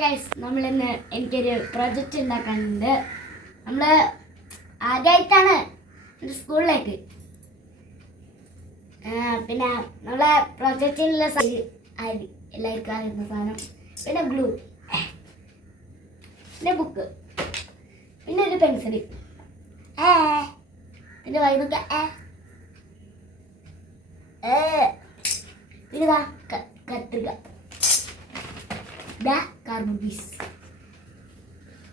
Guys നമ്മൾ ഇന്ന് എനിക്കൊരു പ്രൊജക്റ്റ് ഉണ്ടാക്കാനുണ്ട്. നമ്മൾ ആദ്യമായിട്ടാണ് എന്റെ സ്കൂളിലേക്ക് പിന്നെ നമ്മളെ പ്രൊജക്റ്റിനുള്ള അരി എല്ലാവർക്കും അറിയുന്ന സാധനം. പിന്നെ ഗ്ലൂ പിന്നെ ബുക്ക് പിന്നെ ഒരു പെൻസിൽ പിന്നെ വൈകുന്നൊക്കെ പിന്നെ കത്രിക. പീസ്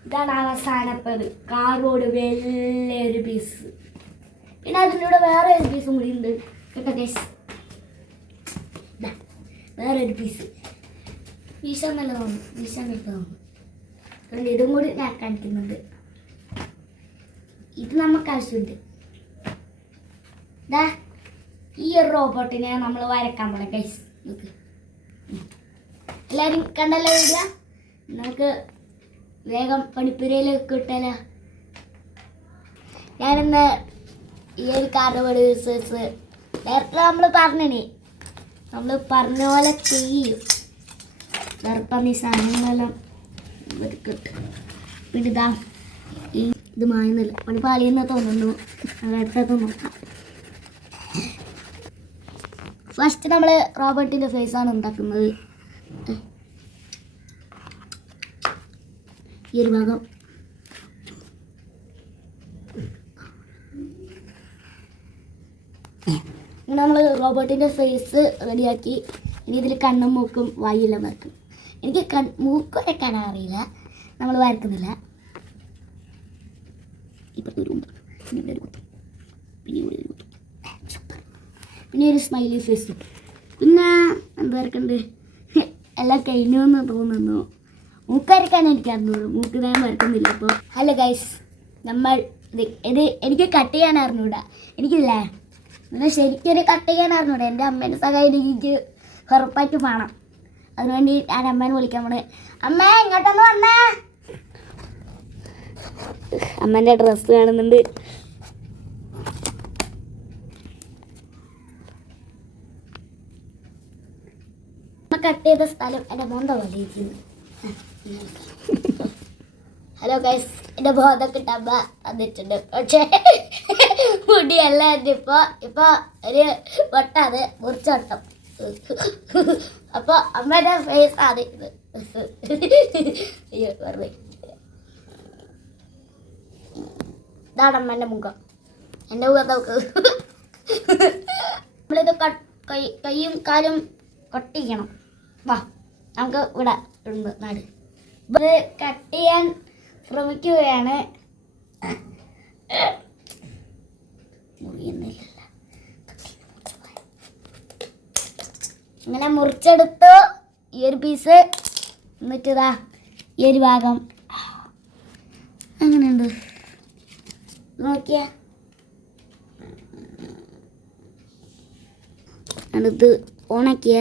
ഇതാണ് അവസാനത്തത്. കാർബോർഡ് വലിയൊരു പീസ് പിന്നെ അതിന്റെ കൂടെ വേറെ ഒരു പീസും കൂടി ഉണ്ട്. കേട്ടോ വേറെ ഒരു പീസ് വിഷം നല്ല തോന്നുന്നു. വിഷം എന്നിട്ട് തോന്നുന്നു. ഇതും കൂടി ഞാൻ കാണിക്കുന്നുണ്ട്. ഇത് നമുക്ക് ആവശ്യമുണ്ട്. ഈ ഒരു റോബോട്ടിനെ നമ്മൾ വരക്കാൻ പോണേ കൈസ് നോക്ക്. എല്ലാവരും കണ്ടല്ലോ വീഡിയോ നമുക്ക് വേഗം പണിപ്പുരയിലേക്ക് കിട്ടാലോ. ഞാനിന്ന് ഈ ഒരു കാർഡ് യൂസേഴ്സ് നേരത്തെ നമ്മൾ പറഞ്ഞിനി. നമ്മൾ പറഞ്ഞ പോലെ ചെയ്യും. ചെറുപ്പം ഈ സാധനങ്ങളെല്ലാം പിന്നെ ഇതാ ഈ ഇത് മായുന്നില്ല. പണി പാളിയെന്ന് തോന്നുന്നു. അടുത്തത് നോക്കാം ഫസ്റ്റ് നമ്മൾ റോബോട്ടിന്റെ ഫേസാണ് ഉണ്ടാക്കുന്നത്. ഈ ഒരു ഭാഗം ഇങ്ങനെ നമ്മൾ റോബോട്ടിന്റെ ഫേസ് റെഡിയാക്കി. ഇനി ഇതിൽ കണ്ണും മൂക്കും വായെല്ലാം വരക്കും എനിക്ക് കൺ മൂക്ക് വരയ്ക്കാൻ അറിയില്ല. നമ്മൾ വരക്കുന്നില്ല ഇപ്പുറത്ത് ഒരു പിന്നെ ഒരു പിന്നെ ഒരു സ്മൈലി ഫേസ് പിന്നെ എന്താ വരക്കണ്ട് എല്ലാം കഴിഞ്ഞു എന്ന് തോന്നുന്നു. മൂക്ക് വരയ്ക്കാൻ എനിക്ക് അറിഞ്ഞൂടും മൂക്ക് ഞാൻ മറക്കുന്നില്ല അപ്പോൾ ഹലോ ഗൈസ് നമ്മൾ ഇത് എനിക്ക് കട്ട് ചെയ്യാൻ അറിഞ്ഞൂടാ എനിക്കില്ലേ? എന്നാൽ ശരിക്കൊരു കട്ട് ചെയ്യാൻ അറിഞ്ഞൂടാ എന്റെ അമ്മേന്റെ സഹായം എനിക്ക് ഉറപ്പായിട്ട് വേണം. അതിനുവേണ്ടി ഞാൻ അമ്മേനെ വിളിക്കാൻ പോണേ. അമ്മ ഇങ്ങോട്ടൊന്ന് വന്നേ. അമ്മേന്റെ ഡ്രസ്സ് കാണുന്നുണ്ട്. കട്ട് ചെയ്ത സ്ഥലം എന്റെ മോന്ത വലിയിരിക്കുന്നു ഹലോ ഗൈസ് എന്റെ ബോധമൊക്കെ ടബ തന്നിട്ടുണ്ട്. പക്ഷേ മുടിയല്ല എന്റെ ഇപ്പോൾ ഇപ്പോൾ ഒരു വട്ടാണ് മുറിച്ചോട്ടം അപ്പോൾ അമ്മയുടെ ഫേസ് ആണ് ഇത്. ഇതാണ് അമ്മേന്റെ മുഖം. എന്റെ മുഖം നോക്ക്. നമ്മളിത് കൈ കൈയും കാലും കട്ടിക്കണം. വാ നമുക്ക് ഇവിടെ ഉണ്ട് നാട്. ഇത് കട്ട് ചെയ്യാൻ ശ്രമിക്കുകയാണ്. മുറിയുന്നില്ലല്ലോ. ഇങ്ങനെ മുറിച്ചെടുത്തു ഈ ഒരു പീസ് എന്നിട്ടതാ ഈ ഒരു ഭാഗം. അങ്ങനെയുണ്ട്. നോക്കിയാ. അടുത്ത് ഓണാക്കിയ.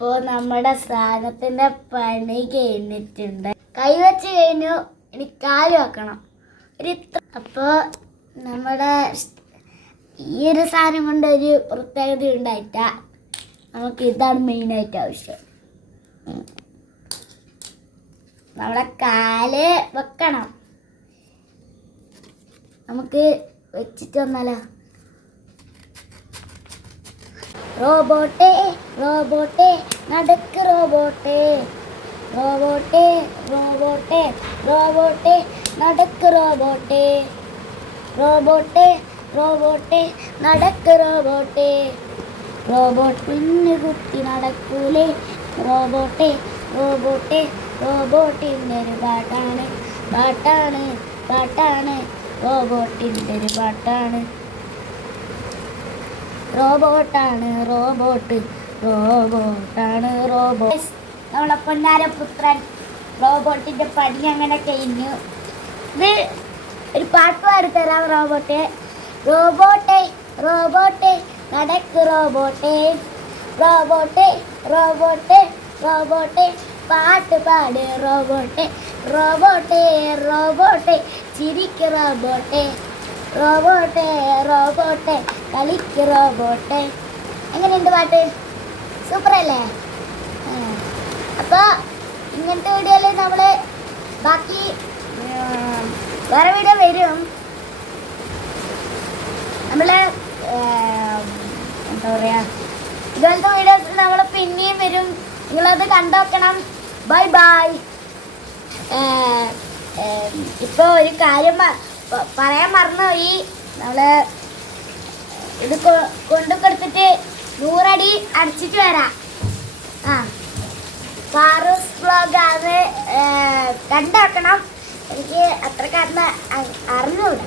അപ്പോ നമ്മുടെ സ്ഥാനത്തിന്റെ പണി കഴിഞ്ഞിട്ടുണ്ട്. കൈ വെച്ച് കഴിഞ്ഞു. ഇനി കാൽ വെക്കണം. ഒരു ഇത്ര അപ്പോ നമ്മുടെ ഈ ഒരു സാധനം കൊണ്ട് ഒരു പ്രത്യേകത ഉണ്ടായിട്ട നമുക്ക് ഇതാണ് മെയിൻ ആയിട്ട് ആവശ്യം. നമ്മുടെ കാൽ വെക്കണം. നമുക്ക് വെച്ചിട്ട് വന്നാലോ? റോബോട്ടേ റോബോട്ടേ നടക്ക് റോബോട്ടേ. റോബോട്ടേ റോബോട്ടേ റോബോട്ടേ നടക്ക് റോബോട്ടേ. റോബോട്ടേ റോബോട്ടേ നടക്ക് റോബോട്ടേ. റോബോട്ട് പിന്നെ കുത്തി നടക്കൂലേ. റോബോട്ടേ റോബോട്ടേ റോബോട്ടിന്റെ ഒരു പാട്ടാണ് പാട്ടാണ് പാട്ടാണ്. റോബോട്ടിന്റെ ഒരു പാട്ടാണ്. റോബോട്ടാണ് റോബോട്ട്. റോബോട്ടാണ് റോബോട്ട് നമ്മളെ പൊന്നാര പുത്രൻ റോബോട്ടിന്റെ പണി അങ്ങനെ കഴിഞ്ഞു. ഇത് ഒരു പാട്ട് പാടിത്തരാം റോബോട്ടെ. റോബോട്ടെ റോബോട്ടെ നടക്ക് റോബോട്ടെ. റോബോട്ടെ റോബോട്ടെ റോബോട്ടെ. പാട്ട് പാട് റോബോട്ടെ. റോബോട്ടെ റോബോട്ടെ. ചിരിക്ക് റോബോട്ടെ. റോബോട്ടെ റോബോട്ടെ. കളിക്ക് റോബോട്ടെ. എങ്ങനെയുണ്ട് പാട്ട്? സൂപ്പർ അല്ലേ അപ്പോൾ ഇങ്ങനത്തെ വീഡിയോയിൽ നമ്മൾ ബാക്കി വേറെ വീഡിയോ വരും. നമ്മൾ എന്താ പറയുക ഇതുപോലത്തെ വീഡിയോസ് നമ്മൾ പിന്നെയും വരും. നിങ്ങളത് കണ്ടുവെക്കണം ബൈ ബൈ. ഇപ്പോൾ ഒരു കാര്യം പറയാൻ മറന്നുപോയി. നമ്മൾ ഇത് കൊണ്ടു കൊടുത്തിട്ട് നൂറടി അടിച്ചിട്ട് വരാം. ആ. ഫാറൂസ് ബ്ലോഗ് അത് കണ്ടോക്കണം. എനിക്ക് അത്രക്കാരന് അറിഞ്ഞൂടാ.